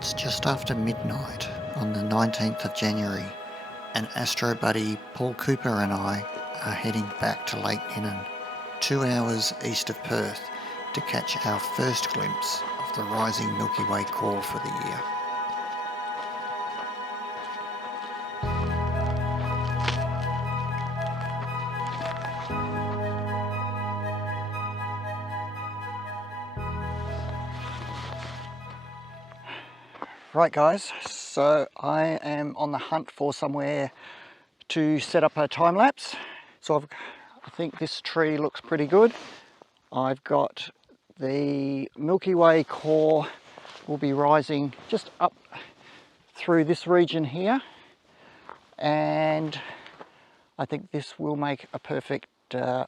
It's just after midnight on the 19th of January, and Astro buddy Paul Cooper and I are heading back to Lake Ninan, 2 hours east of Perth, to catch our first glimpse of the rising Milky Way core for the year. Right guys, so I am on the hunt for somewhere to set up a time lapse. So I think this tree looks pretty good. I've got the Milky Way core will be rising just up through this region here, and I think this will make a perfect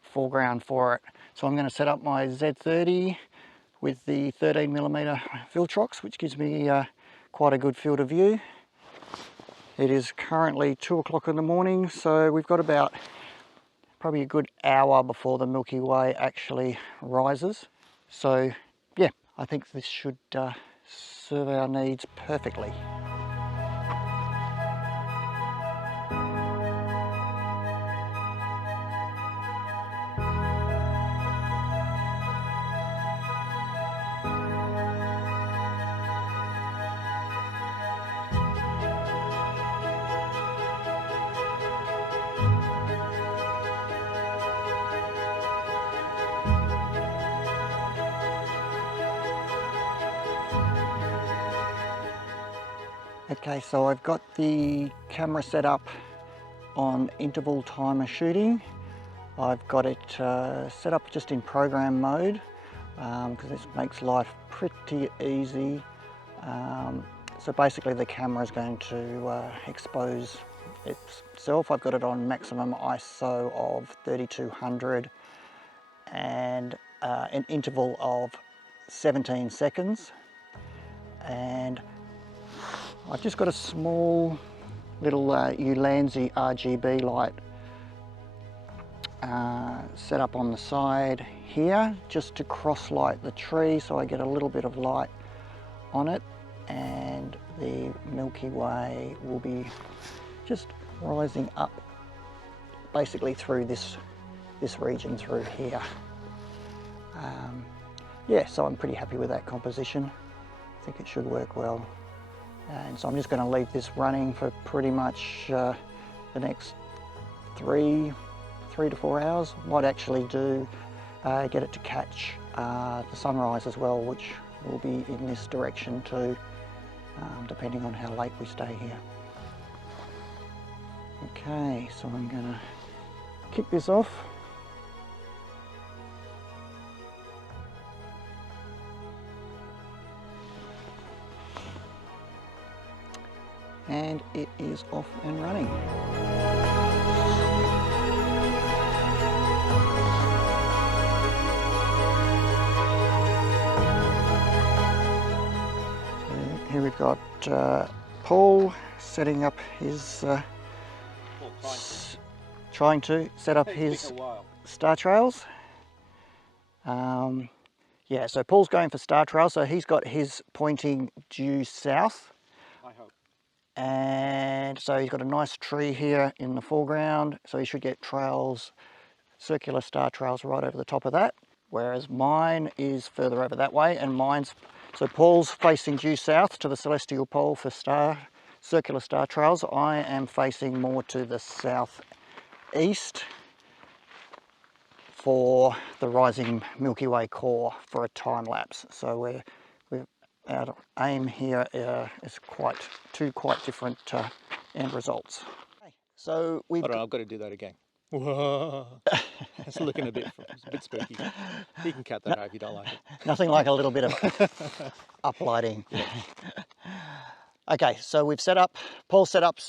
foreground for it. So I'm going to set up my Z30 with the 13mm Viltrox, which gives me quite a good field of view. It is currently 2 o'clock in the morning, so we've got about probably a good hour before the Milky Way actually rises. So yeah, I think this should serve our needs perfectly. Okay, so I've got the camera set up on interval timer shooting. I've got it set up just in program mode because this makes life pretty easy. So basically the camera is going to expose itself. I've got it on maximum ISO of 3200 and an interval of 17 seconds. And I've just got a small little Ulanzi RGB light set up on the side here just to cross light the tree so I get a little bit of light on it, and the Milky Way will be just rising up basically through this region through here. Yeah, so I'm pretty happy with that composition. I think it should work well. And so I'm just going to leave this running for pretty much the next three to 4 hours. Might actually do get it to catch the sunrise as well, which will be in this direction too, depending on how late we stay here. Okay, so I'm going to kick this off. And it is off and running. So here we've got Paul setting up his, trying to set up his star trails. Yeah, so Paul's going for star trails, so he's got his pointing due south. I hope. And so he's got a nice tree here in the foreground, so he should get trails, circular star trails right over the top of that, whereas mine is further over that way, and so Paul's facing due south to the celestial pole for circular star trails. I am facing more to the southeast for the rising Milky Way core for a time lapse. So our aim here is two quite different end results. So Hold on, I've got to do that again. Whoa. It's looking a bit spooky. You can cut that out if you don't like it. Nothing like a little bit of uplighting. Yeah. Okay, so we've set up, Paul set up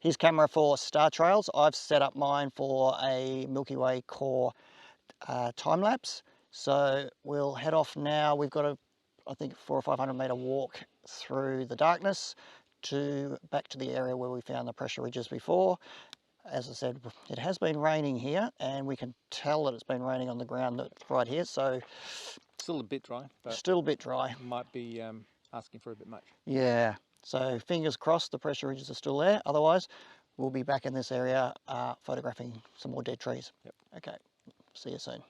his camera for star trails. I've set up mine for a Milky Way core time lapse. So we'll head off now. We've got I think 400 or 500 metre walk through the darkness back to the area where we found the pressure ridges before. As I said, it has been raining here, and we can tell that it's been raining on the ground right here. So Still a bit dry. But still a bit dry. might be asking for a bit much. Yeah, so fingers crossed the pressure ridges are still there. Otherwise, we'll be back in this area photographing some more dead trees. Yep. Okay, see you soon.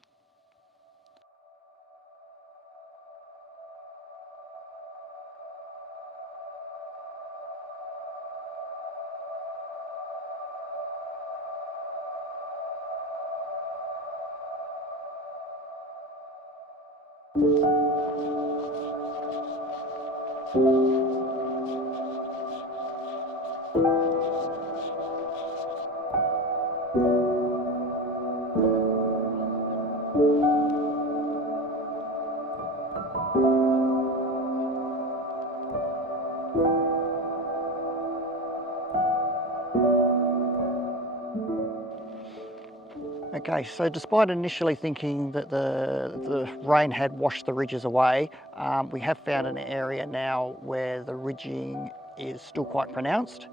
Okay, so despite initially thinking that the rain had washed the ridges away, we have found an area now where the ridging is still quite pronounced,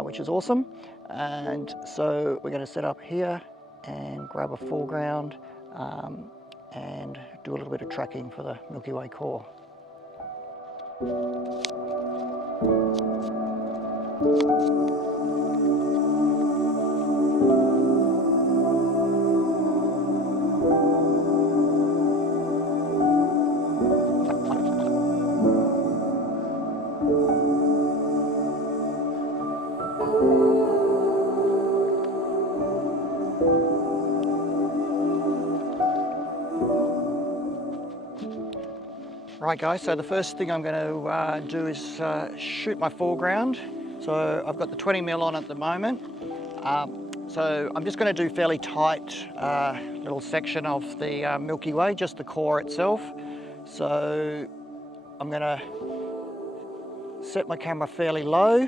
which is awesome. And so we're going to set up here and grab a foreground and do a little bit of tracking for the Milky Way core. Right guys, so the first thing I'm going to do is shoot my foreground. So I've got the 20mm on at the moment. So I'm just going to do fairly tight little section of the Milky Way, just the core itself. So I'm going to set my camera fairly low.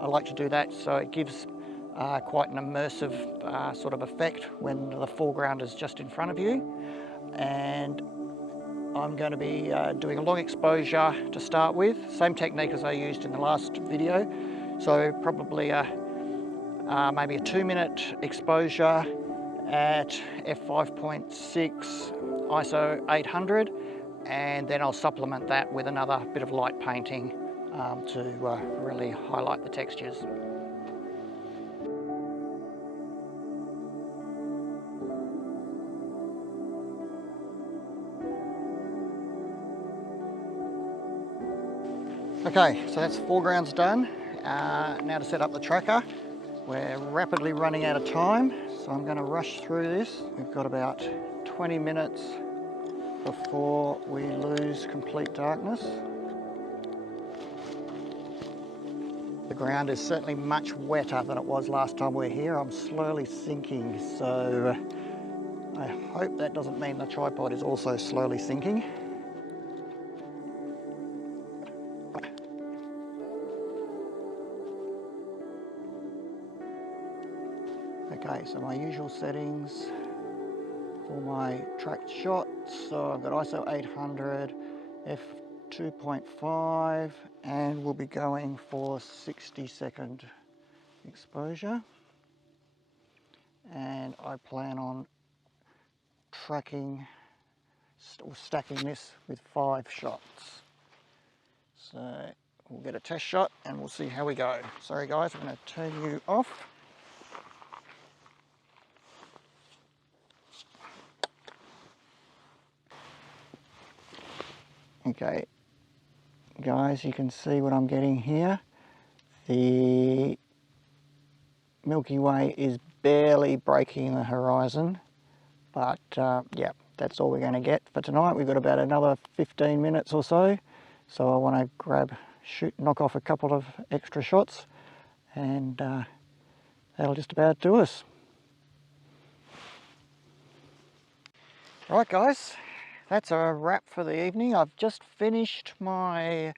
I like to do that so it gives quite an immersive sort of effect when the foreground is just in front of you. And I'm going to be doing a long exposure to start with, same technique as I used in the last video. So probably maybe a 2-minute exposure at f5.6 ISO 800, and then I'll supplement that with another bit of light painting to really highlight the textures. Okay, so that's the foreground's done. Now to set up the tracker. We're rapidly running out of time, so I'm going to rush through this. We've got about 20 minutes before we lose complete darkness. The ground is certainly much wetter than it was last time we were here. I'm slowly sinking, so I hope that doesn't mean the tripod is also slowly sinking. Okay, so my usual settings for my tracked shots. So I've got ISO 800, f2.5, and we'll be going for 60-second exposure. And I plan on tracking or stacking this with 5 shots. So we'll get a test shot and we'll see how we go. Sorry guys, I'm going to turn you off. Okay, guys, you can see what I'm getting here. The Milky Way is barely breaking the horizon, but yeah, that's all we're going to get for tonight. We've got about another 15 minutes or so, so I want to knock off a couple of extra shots, and that'll just about do us. Right guys, that's a wrap for the evening. I've just finished my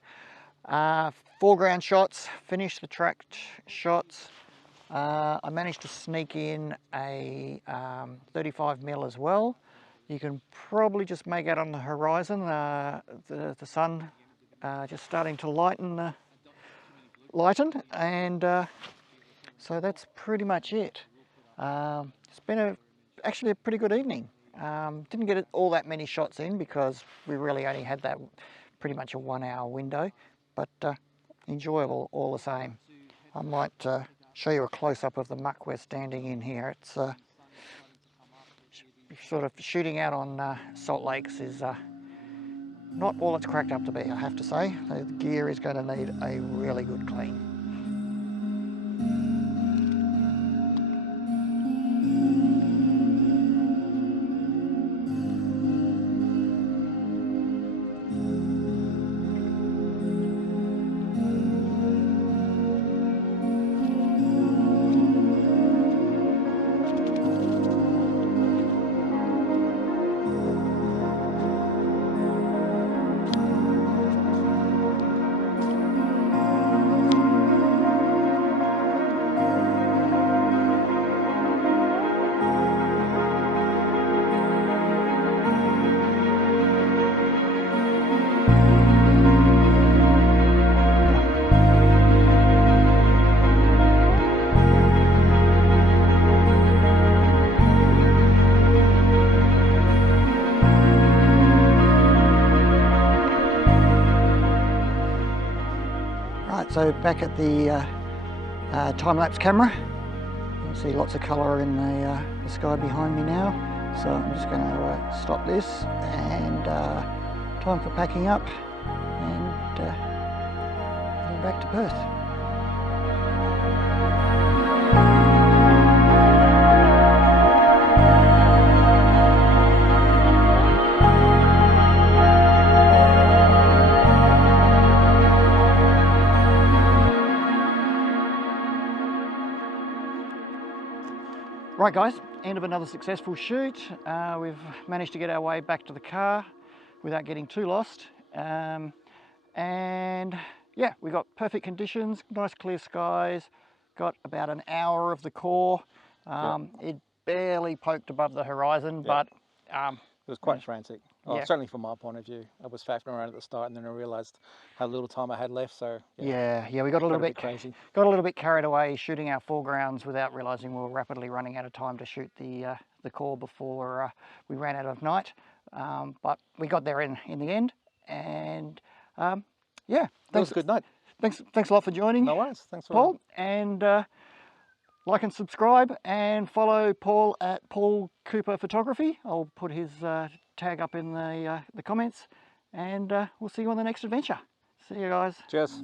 foreground shots, finished the tracked shots. I managed to sneak in a 35mm as well. You can probably just make out on the horizon the sun just starting to lighten, and so that's pretty much it. It's been actually a pretty good evening. Didn't get all that many shots in because we really only had that pretty much a 1 hour window, but enjoyable all the same. I might show you a close-up of the muck we're standing in here. It's sort of shooting out on salt lakes is not all it's cracked up to be, I have to say. The gear is going to need a really good clean. Right, so back at the time-lapse camera, you can see lots of colour in the sky behind me now. So I'm just going to stop this and time for packing up and heading back to Perth. Right guys, end of another successful shoot. We've managed to get our way back to the car without getting too lost. And yeah, we got perfect conditions, nice clear skies, got about an hour of the core. It barely poked above the horizon, but it was quite frantic. Oh, yeah. Certainly from my point of view. I was faffing around at the start and then I realised how little time I had left. So yeah, we got a little bit crazy. Got a little bit carried away shooting our foregrounds without realising we were rapidly running out of time to shoot the core before we ran out of night. But we got there in the end, and yeah, It was a good night. Thanks a lot for joining. No worries. Thanks for Paul, and like and subscribe and follow Paul at Paul Cooper Photography. I'll put his tag up in the comments, and we'll see you on the next adventure. See you guys. Cheers.